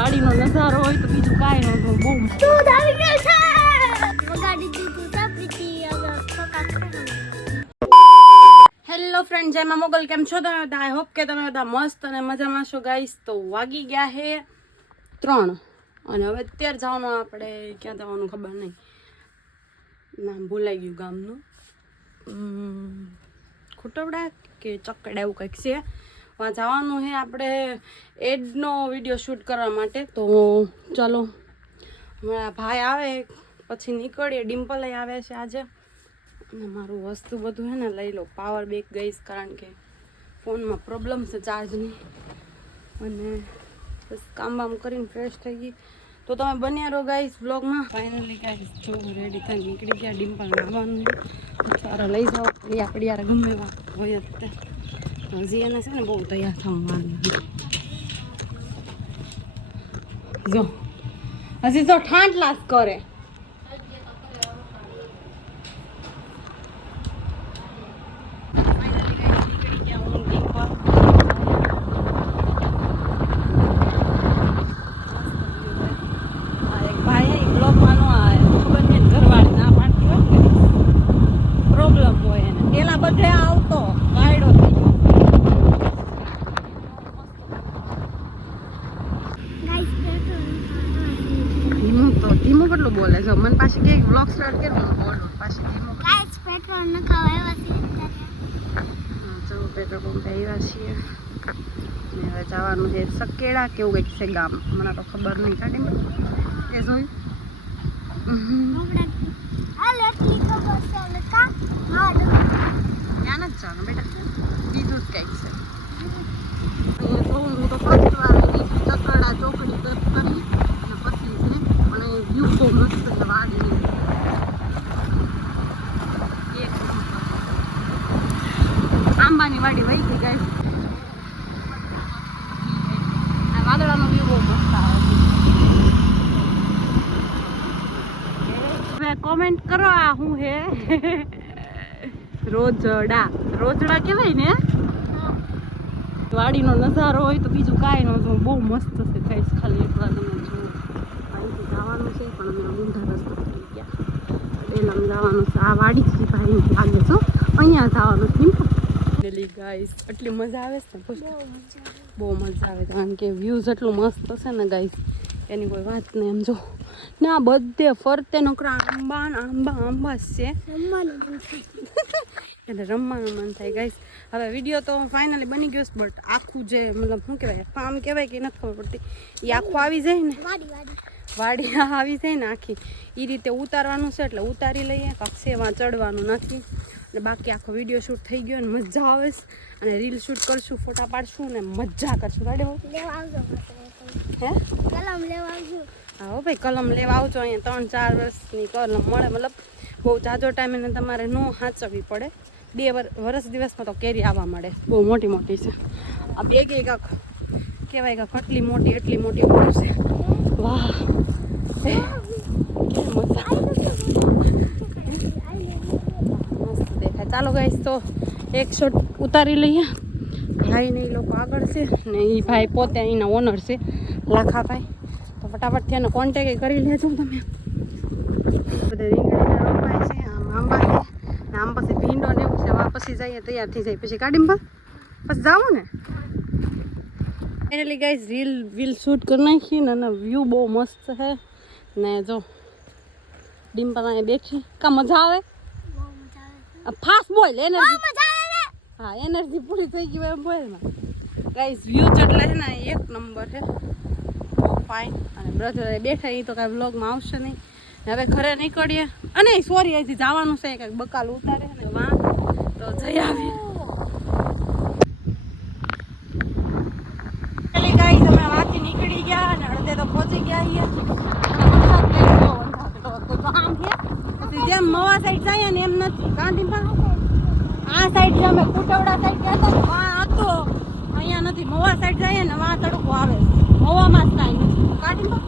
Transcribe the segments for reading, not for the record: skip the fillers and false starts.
વાડીનો નજારો હોય તો બીજું કાંઈ નહોતું. બહુ દૂધ આવી ગયું છે. વગાડી દીધું તાપીથી હવે પકા ખાવાનું. હેલો ફ્રેન્ડ, જય માં મોગલ. કેમ છો તમે બધા? આઈ હોપ કે તમે બધા મસ્ત અને મજામાં છો ગાઈસ. તો વાગી ગયા છે 3 અને હવે અત્યારે જવાનું આપણે ક્યાં જવાનું ખબર નહીં, નામ ભૂલાઈ ગયું ગામનું. ખોટવડા કે ચકડા એવું કંઈક છે. ત્યાં જવાનું છે આપણે એડનો વિડીયો શૂટ કરવા માટે. તો ચાલો હમણાં ભાઈ આવે પછી નીકળીએ. ડિમ્પલ આવે છે આજે અને મારું વસ્તુ બધું છે ને લઈ લો. પાવર બેક ગઈશ કારણ કે ફોનમાં પ્રોબ્લેમ છે ચાર્જની. અને બસ કામ બામ કરીને ફ્રેશ થઈ ગઈ. તો તમે બન્યા રહો ગાઈસ બ્લોગમાં. ફાઇનલી ગાઈસ જો રેડી થઈને નીકળી ગયા. ડિમ્પલ નાવાનું સારો લઈ જાઓ. આપણી યાર ગમે એવા હોય જ તે. હજી એને છે ને બહુ તૈયાર થવાનું. જો હજી તો ઠાંટલા જ કરે. ધીમું કેટલું બોલે છે મને પાછી કે વ્લોગ સ્ટાર્ટ કર્યો બોલો પાછી ધીમું. ગાઈસ પેટ્રોલ ન ખાવા આવ્યા છીએ. ચલો પેટ્રોલ પંપ આવ્યા છીએ ને હવે જવાનું છે સકેડા કેવું કંઈક છે ગામ. મને તો ખબર નહીં. કાઢી એ જોયું ત્યાં જ જવાનું બેટા. બીજું જ કંઈક છે અહીંયા જોઉં હું તો ફર્સ્ટ વાર ચકરડા ચોકડી કરી અને પછી છે પણ વ્યૂ બહુ મસ્ત છે વાડીની. આંબાની વાડી વહી ગઈ ગાય. આ વાદળાનો વ્યૂ બહુ મસ્ત આવે છે. હવે કોમેન્ટ કરો આ શું હે? રોજડા. રોજડા કહેવાય ને. વાડીનો નજારો હોય તો બીજું કાંઈ નહોતું. બહુ મસ્ત છે ગાઈસ. ખાલી એકવાર તમે જુઓ. અહીંથી જવાનું છે પણ અમે ઊંધા રસ્તો કરી ગયા. પહેલાં જવાનું છે આ વાડીથી ભાઈ લાગે છો અહીંયા જવાનું છે. ગાઈસ એટલી મજા આવે છે ને બહુ મજા આવે કારણ કે વ્યૂઝ એટલું મસ્ત છે ને ગાઈસ એની કોઈ વાત નહીં. એમ જો ને આ બધે ફરતે નકરા આંબા આંબા આંબા જ છે. એટલે રમવાનું મન થાય ગાઈસ. હવે વિડીયો તો ફાઇનલી બની ગયો છે બટ આખું જે મતલબ શું કહેવાય ફાર્મ કહેવાય કે નથી ખબર પડતી એ આખું આવી જાય ને વાડી આવી જાય ને આખી એ રીતે ઉતારવાનું છે. એટલે ઉતારી લઈએ. કક્ષેમાં ચડવાનું નથી અને બાકી આખો વિડીયો શૂટ થઈ ગયો ને મજા આવે છે. અને રીલ શૂટ કરશું, ફોટા પાડશું ને મજા કરશું. ગાડી હે કલમ લેવા આવજો. હા ભાઈ કલમ લેવા આવજો. અહીંયા 3-4 વર્ષની કલમ મળે. મતલબ બહુ જાજો ટાઈમ એને તમારે ન સાચવવી પડે. 2 વર્ષ દિવસમાં તો કેરી આવવા મળે. બહુ મોટી મોટી છે આ બેગ. એક કહેવાય કે કેટલી મોટી એટલી મોટી બધું છે. વાહ મસ્ત દેખાય. ચાલો ગાઈસ તો એક શોટ ઉતારી લઈએ. ભાઈ ને એ લોકો આગળ છે ને એ ભાઈ પોતે અહીંના ઓનર છે લાખાભાઈ. તો ફટાફટ થઈને કોન્ટેક કરી લેજો તમે. બધે રીંગણીના રોપાય છે. આમ આંબા છે ને આમ પછી ભીંડો ને એવું છે. પછી જઈએ તૈયાર થઈ જાય પછી ગાડીમાં પછી જાવું ને. ફાઇનલી ગાઈસ રીલ શૂટ કરી નાખી ને વ્યૂ બહુ મસ્ત છે ને જો ડિમ્પલ અહીંયા બેઠી. કા મજા આવે? ફાસ્ટ બોલ એનર્જી. હા એનર્જી પૂરી થઈ ગઈ એમ બોલ ને ગાઈસ. વ્યૂ એટલે છે ને 1 નંબર છે. બહુ ફાઇન. અને બ્રધર બેઠા એ તો કાંઈ વ્લોગમાં આવશે નહીં. હવે ઘરે નીકળીએ. અને સોરી અહીંથી જવાનું છે કંઈક બકાલ ઉતારે ને વાં તો જઈ આવીએ. ગાઈસ અમે વાંચી નીકળી ગયા અને અડધે તો પહોંચી ગયા અહીંયા. જેમ મવા સાઈડ જાય ને એમ નથી. ગાંધીમાં આ સાઈડ જે અમે કુટવડા સાઈડ ગયા હતા ને વાં હતો. અહીંયા નથી. મવા સાઈડ જાય ને વાં તડકો આવે. મવામાં જ કાંઈ નથી. ગાંધીમાં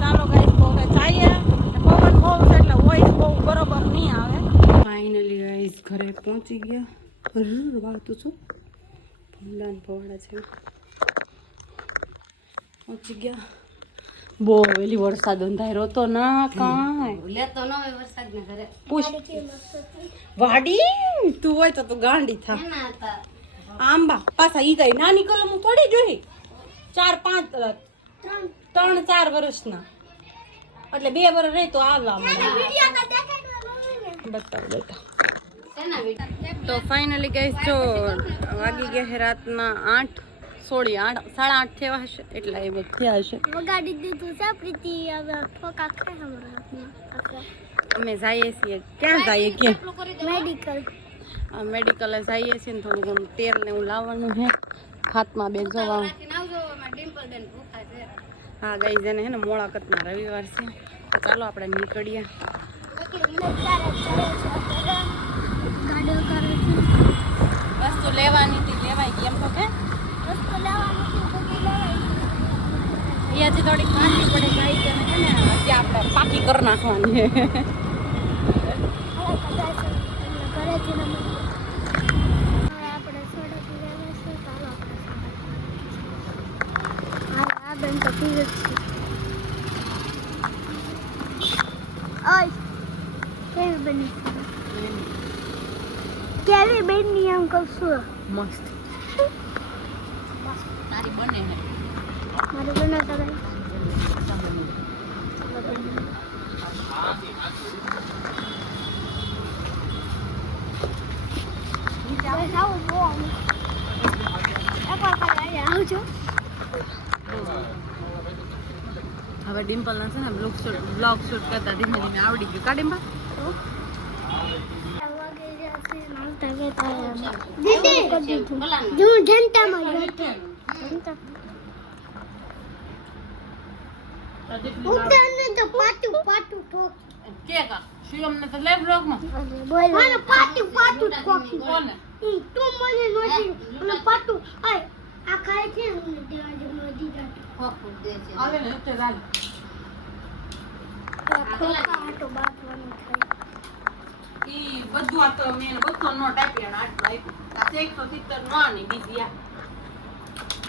ચાલો ગાઈસ તો હવે જઈએ. પવન બહુ છે એટલે વોઇસ બહુ બરોબર નહીં આવે. ફાઇનલી ગાઈસ ઘરે પહોંચી ગયા. વાતું છું ભૂલાન પવાડા છે. પહોંચી ગયા. બહુ વેલી વરસાદ અંધારો તો ના કાંઈ લેતો ન હોય વરસાદ ને ઘરે પૂછ વાડી તું હોય તો તું ગાંડી થા. એના હતા આંબા પાછા ઈ કઈ નાની કલમ થોડી જોઈ 4-5 3-4 વર્ષના એટલે 2 વર્ષ રહી તો આવવા મળે. બતાવ એના વિટા તો ફાઇનલી ગાઈસ જો વાગી ગયા છે રાતના 8 સોળી 8:30 થયા હશે એટલા એ બધું થયા હશે. વગાડી દીધું છે પ્રીતિ હવે ઠોકા ખાય હમણાં અમે જઈએ છીએ ક્યાં જઈએ કે મેડિકલ મેડિકલે જઈએ છીએ ને થોડું ઘણું તેલ ને એવું લાવવાનું છે હાથમાં બે જોવા. આવજો અમાર ડિમ્પલ બેન ભૂખા છે હા ગઈ છે ને હે ને મોળાકતના રવિવાર છે તો ચાલો આપણે નીકળીએ. ગાડીઓ કરે છે વસ્તુ લેવાની હતી લેવાય ગઈ એમ તો કે વસ્તુ લેવાની છે તો કે લેવાય અહીંયાથી થોડીક પાકી પડે જાય છે ને હજી આપણે પાકી કરી નાખવાની છે. આપણે સોડા પીવા છે ચાલો આ બેન તો પીવે જ છે. ઓય કેવી બની કેવી બની એમ કહું છું. મસ્ત તારી બને છે મારું બનાવતા ભાઈ આવજો હવે ડિમ્પલ ના છે ને બ્લોગ શૂટ કરતા ધીમે ધીમે આવડી ગયું કા ડિમ્પલ. કે કા શિવમ ને તો લે બ્લોગ માં કોને ખોખું દે છે આવે ને તે રાલ ઈ બધું આ તો મેં બધું નો ટાઈપિયા આટલું આપ્યું આ 170 નો ની બીજી આ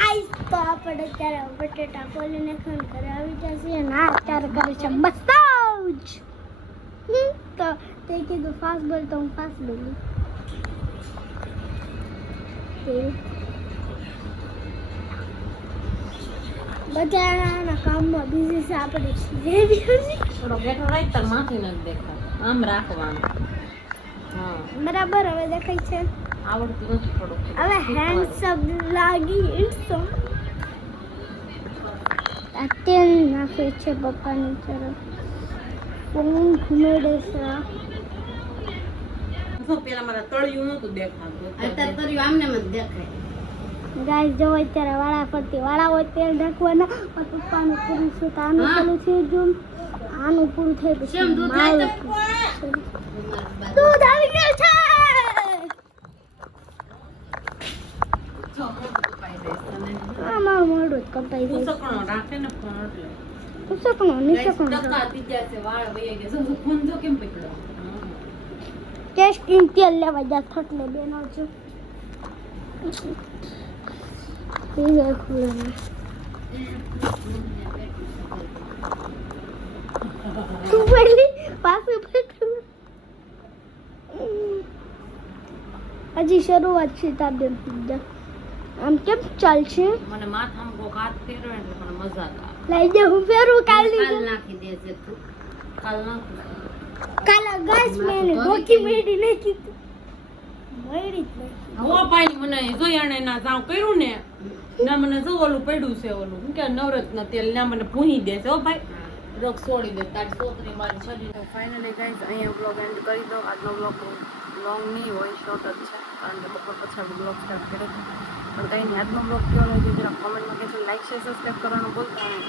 આઈસ તો આપણે ત્યારે બટેટા ખોલીને ખાન કરે આવી જશે અને આ અત્યારે કરે છે મસાજ. તો તે કીધું ફાસ્ટ બોલ તો હું ફાસ્ટ બોલું. બધાના કામમાં બિઝી છે આપણે થોડો બેઠો રાખ તાર માથે નથી દેખાતું આમ રાખવાનું. હા બરાબર હવે દેખાય છે. આવડતું નથી થોડું હવે હેન્ડસમ લાગી ઇન્સમ આ તેલ નાખે છે પપ્પાની તરફ ફોન ઘુમેડે છે. તો પેલા મારા તળિયું નતું દેખાતું અત્યારે તર્યું આમને મત દેખાય ગાઈસ જો અત્યારે વાળા ફરતી વાળા હોય તેલ નાખવાના પપ્પાનું પૂરું છે તો આનું પેલું છે જો આનું પૂરું થાય પછી શેમ દૂધ લાવી દૂધ આવી ગયું છે. આમાં મોઢું જ કપાઈ જાય. ઉસકણો રાખે ને ફોન એટલે ઉસકણો નિસકણો ટકા દીધા છે વાળ વહી ગયા જો ફોન જો કેમ પકડો ટેસ્ટિંગ તેલ લેવા જા થટલે બેનો છો એ ખુલે વળી પાછું બેઠું હજી શરૂઆત છે તાબેન આમ કેમ ચાલશે મને માથામાં કોક હાથ ફેરવે એટલે મને મજા આવે. લઈ જા હું ફેરું કાલ કાલી નાખી દે છે તું કાલ નાખું કાલા ગાઈસ મેં ડોકી મેડી નહીં કીધું મળી જ નહીં. હો ભાઈ મને જોઈ આણે ના જાવ કર્યું ને ના મને જો ઓલું પડ્યું છે ઓલું હું કે નવરત્ન તેલ ના મને ભૂહી દે છે હો ભાઈ રોગ છોડી દે તારી છોકરી મારી છડી. તો ફાઇનલી ગાઈસ અહીંયા બ્લોગ એન્ડ કરી દો. આજનો બ્લોગ લોંગ નહીં હોય શોર્ટ જ છે કારણ કે બપોર પછી આપણે બ્લોગ સ્ટાર્ટ કર્યો હતો પણ કંઈ નહીં આજનો બ્લોગ કેવો લાગ્યો જરા કોમેન્ટમાં કહેજો. લાઈક શેર સબસ્ક્રાઈબ કરવાનું ભૂલતા નહીં.